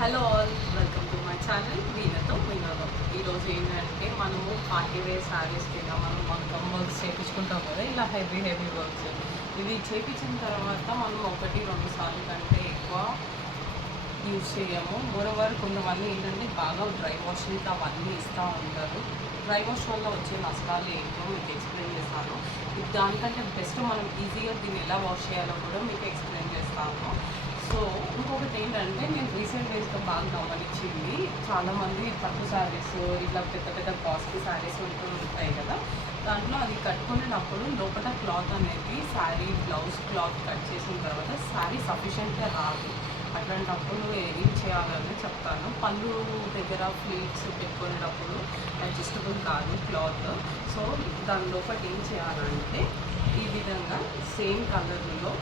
Hello all, welcome to my channel వీణతో వినోదం. ఈరోజు ఏంటంటే మనము పార్టీ వేర్ శారీస్ కింద మనం మగ్గం వర్క్స్ చేయించుకుంటాం కదా, ఇలా హెవీ వర్క్స్. ఇవి చేయించిన తర్వాత మనం 1-2 సార్లు కంటే ఎక్కువ యూజ్ చేయము. మోరోవర్ కొంతమంది ఏంటంటే బాగా డ్రై వాషింగ్కి అవన్నీ ఇస్తూ ఉంటారు. డ్రై వాష్ వల్ల వచ్చే నష్టాలు ఏంటో మీకు ఎక్స్ప్లెయిన్ చేస్తాను. దానికంటే బెస్ట్ మనం ఈజీగా దీన్ని ఎలా వాష్ చేయాలో కూడా మీకు ఎక్స్ప్లెయిన్ చేస్తాను. సో ఇంకొకటి ఏంటంటే నేను రీసెంట్ డేస్గా బాగా గమనించింది, చాలామంది పట్టు శారీస్ ఇట్లా పెద్ద పెద్ద కాస్ట్లీ శారీస్ ఉంటాయి కదా, దాంట్లో అది కట్టుకునేటప్పుడు లోపల క్లాత్ అనేది శారీ బ్లౌజ్ క్లాత్ కట్ చేసిన తర్వాత శారీ సఫిషియెంట్గా రాదు. అట్లాంటప్పుడు ఏం చేయాలని చెప్తాను. పళ్ళు దగ్గర ఫ్లీట్స్ పెట్టుకునేటప్పుడు అడ్జస్టబుల్ కాదు క్లాత్. సో దాని లోపల ఏం చేయాలంటే ఈ విధంగా సేమ్ కలర్లో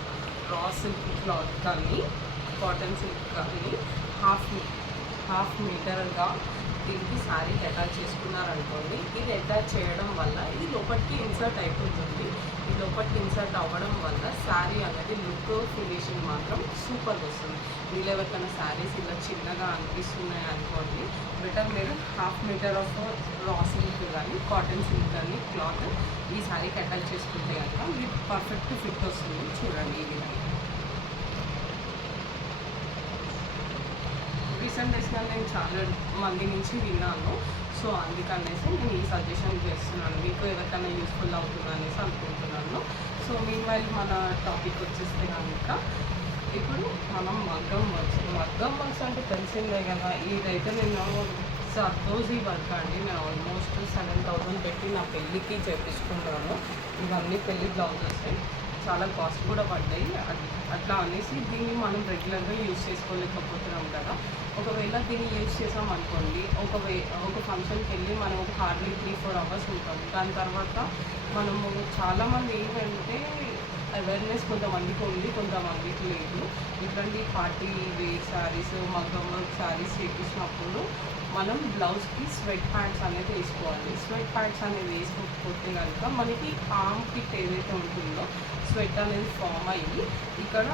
రా సిల్క్ క్లాత్ కానీ కాటన్ సిల్క్ కానీ హాఫ్ మీటర్గా దీనికి శారీకి అటాచ్ చేసుకున్నారనుకోండి. ఇది అటాచ్ చేయడం వల్ల ఇది లోపలికి ఇన్సర్ట్ అయిపోతుంది. ఈ లోపలికి ఇన్సర్ట్ అవ్వడం వల్ల శారీ అనేది లుక్ ఫినిషింగ్ మాత్రం సూపర్ వస్తుంది. వీళ్ళు ఎవరికైనా శారీస్ ఇలా చిన్నగా అనిపిస్తున్నాయి అనుకోండి, బెటర్ మీరు half metre of raw silk కానీ కాటన్ సిల్క్ కానీ క్లాత్ ఈ శారీకి అటాచ్ చేసుకుంటే కనుక మీకు పర్ఫెక్ట్ ఫిట్ వస్తుంది. చూడండి ఈ విధంగా. రీసెంట్ డేస్గా నేను చాలా మంది నుంచి విన్నాను. సో అందుకనేసి నేను ఈ సజెషన్ చేస్తున్నాను, మీకు ఎవరికైనా యూస్ఫుల్ అవుతుంది అనేసి అనుకుంటున్నాను. సో మీన్వైల్ మన టాపిక్ వచ్చేస్తే కనుక ఇప్పుడు మనం మగ్గం వర్క్స్ అంటే తెలిసిందే కదా. ఇదైతే నేను సర్దోజీ వర్క్ అండి. నేను ఆల్మోస్ట్ 7,000 పెట్టి నా పెళ్ళికి చేపించుకున్నాను. ఇవన్నీ పెళ్ళి బ్లౌజెస్ చాలా కాస్ట్ కూడా పడ్డాయి. అట్లా అనేసి దీన్ని మనం రెగ్యులర్గా యూజ్ చేసుకోలేకపోతున్నాం కదా. ఒకవేళ దీన్ని యూజ్ చేసామనుకోండి, ఒక ఫంక్షన్కి వెళ్ళి మనం ఒక హార్డ్లీ 3-4 అవర్స్ ఉంటాం. దాని తర్వాత మనము చాలామంది ఏంటంటే అవేర్నెస్ కొంతమందికి ఉంది, కొంతమందికి లేదు. ఇట్లాంటి పార్టీ వేర్ శారీస్ మగ్గం వర్క్ శారీస్ చేపించినప్పుడు మనం బ్లౌజ్కి స్వెట్ ప్యాంట్స్ అనేది వేసుకోవాలి. స్వెట్ ప్యాంట్స్ అనేది వేసుకోకపోతే కనుక మనకి ఆర్మ్ పిట్ ఏదైతే ఉంటుందో స్వెట్ అనేది ఫామ్ అయ్యి ఇక్కడ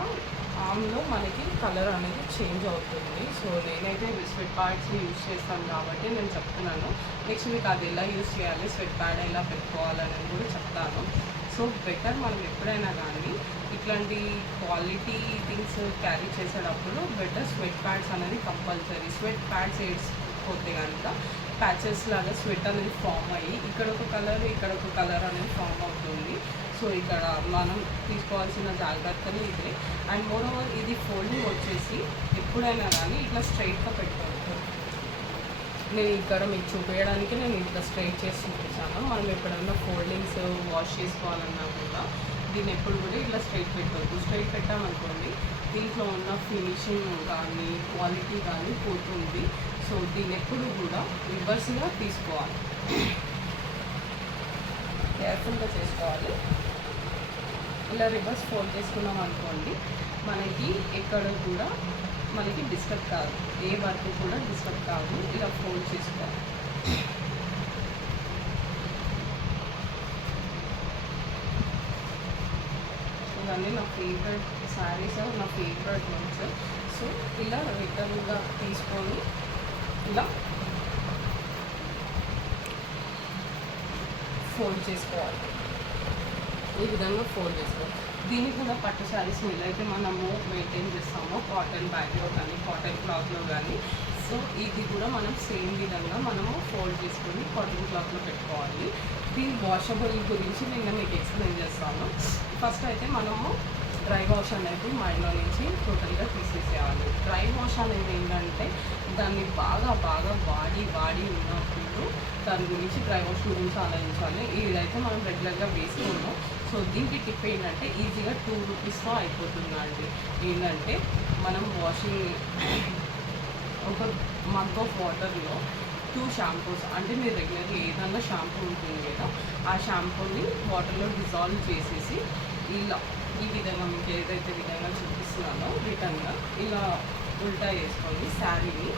ఆర్మ్లో మనకి కలర్ అనేది చేంజ్ అవుతుంది. సో నేనైతే స్వెట్ ప్యాడ్స్ యూజ్ చేస్తాను కాబట్టి నేను చెప్తున్నాను. నెక్స్ట్ మీకు అది ఎలా యూజ్ చేయాలి, స్వెట్ ప్యాడ్ ఎలా పెట్టుకోవాలని కూడా చెప్తాను. సో బెటర్ మనం ఎప్పుడైనా కానీ ఇట్లాంటి క్వాలిటీ థింగ్స్ క్యారీ చేసేటప్పుడు బెటర్ స్వెట్ ప్యాడ్స్ అనేది కంపల్సరీ. స్వెట్ ప్యాడ్స్ వేసుకోకపోతే కనుక ప్యాచెస్ లాగా స్వెట్ అనేది ఫామ్ అయ్యి ఇక్కడ ఒక కలర్ అనేది ఫామ్ అవుతుంది. సో ఇక్కడ మనం తీసుకోవాల్సిన జాగ్రత్తలు ఇదే. అండ్ మోరోవర్ ఇది ఫోల్డింగ్ వచ్చేసి ఎప్పుడైనా కానీ ఇట్లా స్ట్రైట్గా పెట్టుకోవచ్చు. నేను ఇక్కడ మీకు చూపించడానికి నేను ఇట్లా స్ట్రైట్ చేసి చూపించాను. మనం ఎప్పుడైనా ఫోల్డింగ్స్ వాష్ చేసుకోవాలన్నా కూడా దీన్ని ఎప్పుడు కూడా ఇట్లా స్ట్రైట్ పెట్టవద్దు. స్ట్రైట్ పెట్టామనుకోండి దీంట్లో ఉన్న ఫినిషింగ్ కానీ క్వాలిటీ కానీ పోతుంది. సో దీన్ని ఎప్పుడు కూడా రివర్స్గా తీసుకోవాలి, కేర్ఫుల్గా చేసుకోవాలి. ఇలా రివర్స్ ఫోల్డ్ చేసుకున్నాం అనుకోండి మనకి ఎక్కడ కూడా మనకి డిస్టర్బ్ కాదు, ఏ వర్క్ కూడా డిస్టర్బ్ కాదు. ఇలా ఫోల్డ్ చేసుకోవాలి. ఇవన్నీ నా ఫేవరెట్ శారీస్, నా ఫేవరెట్ వర్క్స్. సో ఇలా రిటర్న్గా తీసుకొని ఇలా ఫోల్డ్ చేసుకోవాలి. ఈ విధంగా ఫోల్డ్ చేసుకోవాలి. దీన్ని కూడా పట్టు శారీస్ మీద అయితే మనము మెయింటైన్ చేస్తాము, కాటన్ బ్యాగ్లో కానీ కాటన్ క్లాత్లో కానీ. సో ఇది కూడా మనం సేమ్ విధంగా మనము ఫోల్డ్ చేసుకొని కాటన్ క్లాత్లో పెట్టుకోవాలి. దీని వాషబుల్ గురించి నేను మీకు ఎక్స్ప్లెయిన్ చేస్తాను. ఫస్ట్ అయితే మనము డ్రై వాష్ అనేది మైండ్లో నుంచి టోటల్గా తీసేసేయాలి. డ్రై వాష్ అనేది ఏంటంటే దాన్ని బాగా వాడి ఉన్నప్పుడు దాని గురించి డ్రై వాష్ గురించి ఆలోచించాలి. ఇదైతే మనం రెగ్యులర్గా వేసుకున్నాం. సో దీనికి టిప్ ఏంటంటే ఈజీగా 2 రూపీస్తో అయిపోతుందండి. ఏంటంటే మనం వాషింగ్ ఒక మగ్ ఆఫ్ వాటర్లో 2 షాంపూస్, అంటే మీరు రెగ్యులర్గా ఏదన్నా షాంపూ ఉంటుంది కదా, ఆ షాంపూని వాటర్లో డిజాల్వ్ చేసేసి ఇలా ఈ విధంగా మీకు ఏదైతే విధంగా చూపిస్తున్నానో రిటర్న్గా ఇలా ఉల్టా వేసుకొని శారీని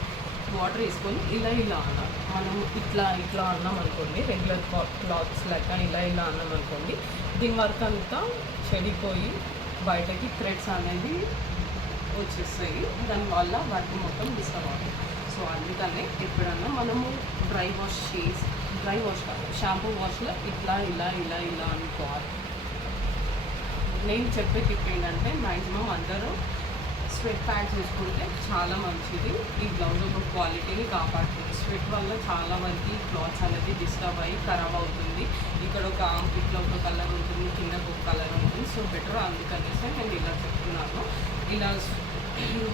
వాటర్ వేసుకొని ఇలా అన్నాం. మనం ఇట్లా అన్నాం అనుకోండి, రెగ్యులర్ క్లాత్స్ లెక్క ఇలా అన్నాం అనుకోండి, దీని వర్క్ అంతా చెడిపోయి బయటకి థ్రెడ్స్ అనేది వచ్చేస్తాయి, దానివల్ల వర్క్ మొత్తం డిస్టర్బ్ అవుతుంది. సో అందుకనే ఎప్పుడన్నా మనము డ్రై వాష్ కాదు, షాంపూ వాష్లో ఇట్లా ఇలా ఇలా ఇలా అనుకోవాలి. నేను చెప్పే టిప్ ఏంటంటే మ్యాక్సిమం అందరూ స్వెట్ ప్యాడ్స్ వేసుకుంటే చాలా మంచిది. ఈ బ్లౌజ్ ఒక క్వాలిటీని కాపాడుతుంది. స్వెట్ వల్ల చాలా వరకు క్లాత్స్ అనేది డిస్టర్బ్ అయ్యి ఖరాబ్ అవుతుంది. ఇక్కడ ఒక ఆంపిట్లో ఒక కలర్ ఉంటుంది, కిందకు ఒక కలర్ ఉంటుంది. సో బెటర్ అందుకనేసి నేను ఇలా చెప్తున్నాను. ఇలా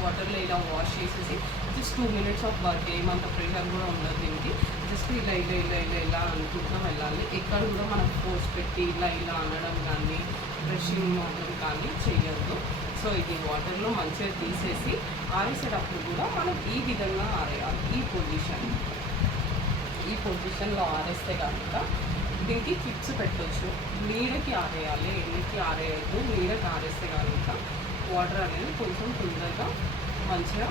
వాటర్లో ఇలా వాష్ చేసేసి జస్ట్ 2 minutes ఆఫ్ వర్క్, ఏమంత ప్రెషర్ కూడా ఉండదు దీనికి. జస్ట్ ఇలా ఇలా ఇలా ఇలా ఇలా అనుకుంటూ వెళ్ళాలి. ఎక్కడ కూడా మనం ఫోర్స్ పెట్టి ఇలా ఇలా అనడం కానీ బ్రషింగ్ మాత్రం కానీ చేయొద్దు. సో ఇది వాటర్లో మంచిగా తీసేసి ఆరేసేటప్పుడు కూడా మనం ఈ విధంగా ఆరేయాలి. ఈ పొజిషన్లో ఆరేస్తే కనుక దీనికి కిట్స్ పెట్టవచ్చు. నీడకి ఆరేయాలి, ఎండకి ఆరేయద్దు. నీడకి ఆరేస్తే కనుక వాటర్ అనేది కొంచెం తొందరగా మంచిగా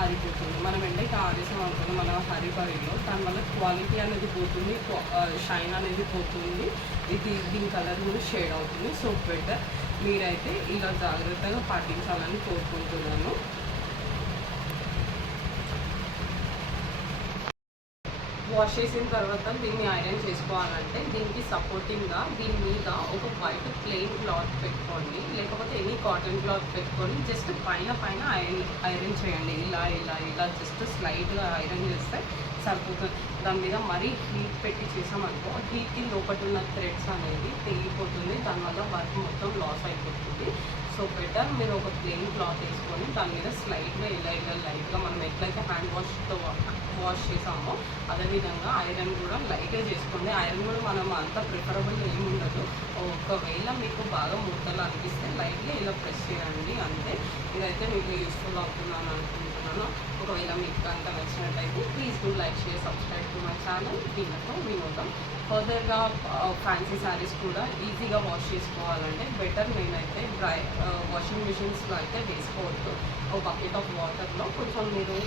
ఆరిపోతుంది. మనం ఎండకి ఆరేసాం అనుకున్న మన హరిబరిలో దానివల్ల క్వాలిటీ అనేది పోతుంది, షైన్ అనేది పోతుంది, దీని కలర్ కూడా షేడ్ అవుతుంది. సో బెటర్ మీరైతే ఇలా జాగ్రత్తగా పాటించాలని కోరుకుంటున్నాను. వాష్ చేసిన తర్వాత దీన్ని ఐరన్ చేసుకోవాలంటే దీనికి సపోర్టింగ్గా దీని మీద ఒక వైట్ ప్లెయిన్ క్లాత్ పెట్టుకోండి, లేకపోతే ఎనీ కాటన్ క్లాత్ పెట్టుకొని జస్ట్ పైన ఐరన్ చేయండి. ఇలా ఇలా ఇలా జస్ట్ స్లైట్గా ఐరన్ చేస్తే సరిపోతుంది. దాని మీద మరీ హీట్ పెట్టి చేసామనుకో హీట్కి లోపల ఉన్న థ్రెడ్స్ అనేది తెగిపోతుంది, దానివల్ల వర్క్ మొత్తం లాస్ అయిపోతుంది. సో బెటర్ మీరు ఒక ప్లెయిన్ క్లాత్ వేసుకొని దాని మీద స్లైట్గా ఇలా ఇలా లైట్గా మనం ఎట్లయితే హ్యాండ్ వాష్తో వాష్ చేసామో అదేవిధంగా ఐరన్ కూడా లైట్గా చేసుకోండి. ఐరన్ కూడా మనం అంత ప్రిఫరబుల్ ఏమి ఉండదు. ఒకవేళ మీకు బాగా ముద్దలు అనిపిస్తే లైట్గా ఇలా ప్రెస్ చేయండి అంతే. ఇదైతే మీకు యూస్ఫుల్ అవుతుందని అనుకుంటున్నాను. ఒకవేళ మీకు కనుక నచ్చినట్టయితే please do like, share, subscribe to my channel. దీనితో వినోదం. ఫర్దర్గా ఫ్యాన్సీ శారీస్ కూడా ఈజీగా వాష్ చేసుకోవాలంటే బెటర్ నేనైతే వాషింగ్ మిషన్స్లో అయితే వేసుకోవద్దు. ఒక బకెట్ ఆఫ్ వాటర్లో కొంచెం మీరు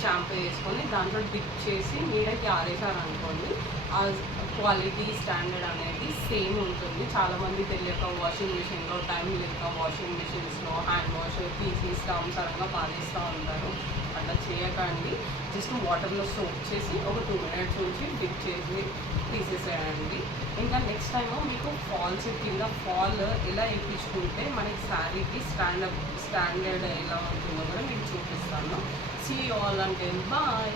షాంపూ వేసుకొని దాంట్లో డిప్ చేసి నీడకి ఆరేసారనుకోండి, ఆ క్వాలిటీ స్టాండర్డ్ అనేది సేమ్ ఉంటుంది. చాలామంది తెలియక వాషింగ్ మిషన్లో టైం లేక వాషింగ్ మిషన్స్లో హ్యాండ్ వాష్ తీసి సరంగా పారేస్తూ ఉంటారు. అట్లా చేయకండి. జస్ట్ వాటర్లో సోప్ చేసి ఒక 2 minutes ఉంచి డిప్ చేసి తీసేసేయండి. ఇంకా నెక్స్ట్ టైము మీకు ఫాల్స్ కింద ఫాల్ ఎలా ఎక్కించుకుంటే మనకి శారీకి స్టాండర్డ్ ఎలా ఉంటుందో కూడా మీకు చూపిస్తాను. See you all until bye.